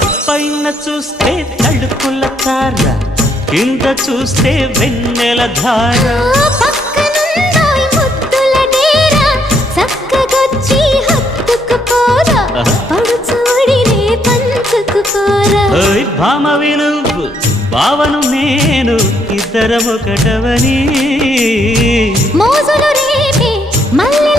పైన చూస్తే తడుపుల తార, కింద చూస్తే వెన్నెల ధార. పక్కనుందోయ్ ముద్దుల డేరా, చక్కగొచ్చి హత్తుకుపోరా, పడుచూడినే పంచుకుపోరా. ఓయ్ భామవి నువ్వు, భావను నేను, ఇద్దరమొకటవని మోజులు రేపే మల్లె